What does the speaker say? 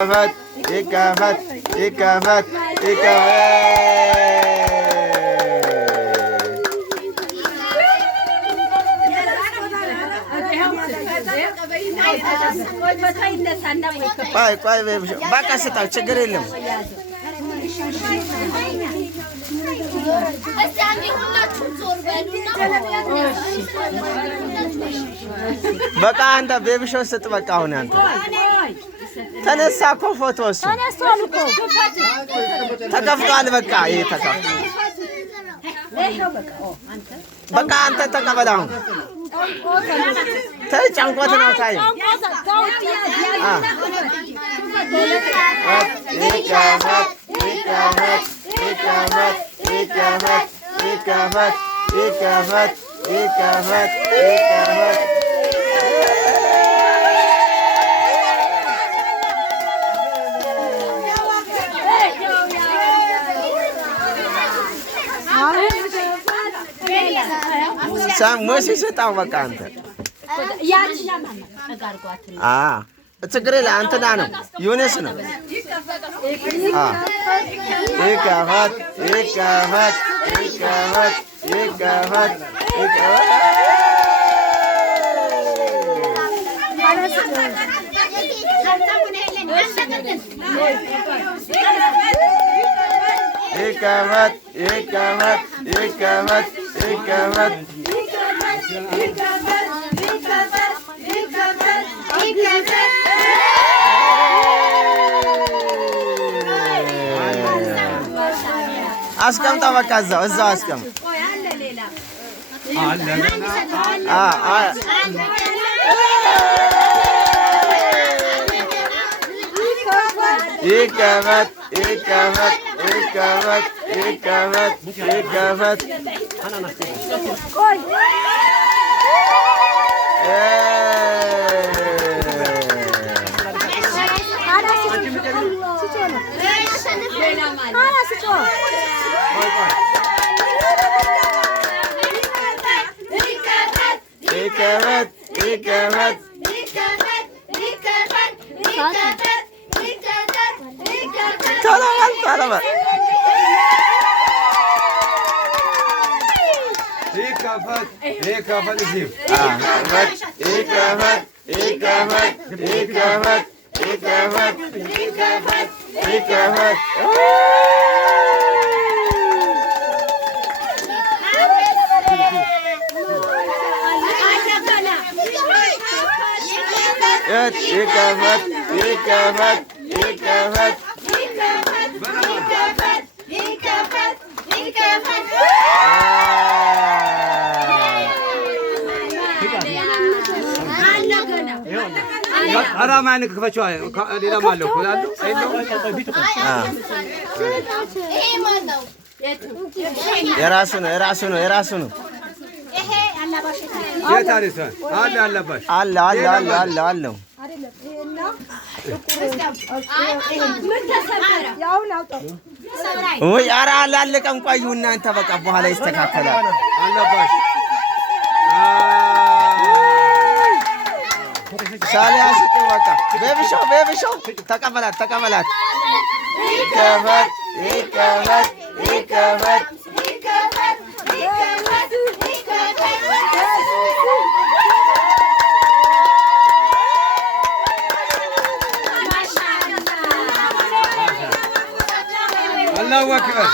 ይከፈት ይከፈት ይከፈት ቆይ ቆይ በቃ ስጣው፣ ችግር የለም። በቃ አንተ ቤቢሾ ስጥ። በቃ አሁን አንተ ተነሳ እኮ ፎቶ እሱ ተከፍቷል። በቃ ይሄ ተከፍቷል። በቃ አንተ ተቀበል። አሁን ተይ ጨንቆት ነው። ታይ ይከፈት ይከፈት ይከፈት ይከፈት ይከፈት ይከፈት ይከፈት ይከፈት ሞሲ ስጣው። በቃ አንተ ችግር የለ እንትና ነው ዩኒስ ነው። ይከፈት ይከፈት ይከፈት ይከፈት ይከፈት ይከፈት ይከፈት ይከፈት አስቀምጠው። በቃ እዛው አስቀምጥ። ይከፈት ይከፈት ይከፈት ይከፈት ይከፈት ይከፈት ይከፈት አራማን ከፈቻው ሌላም አለው የራሱ ነው። ይሄ አላባሽ አለ አላባሽ አለ ወይ ኧረ አላለቀም። ቆዩ እናንተ በቃ በኋላ ይስተካከላል። አላባሽ ሳሊያ ስጡ። በቃ ቤቢሾ ተቀበላት። ይከፈት ይከፈት ይከፈት አላሁ አክበር።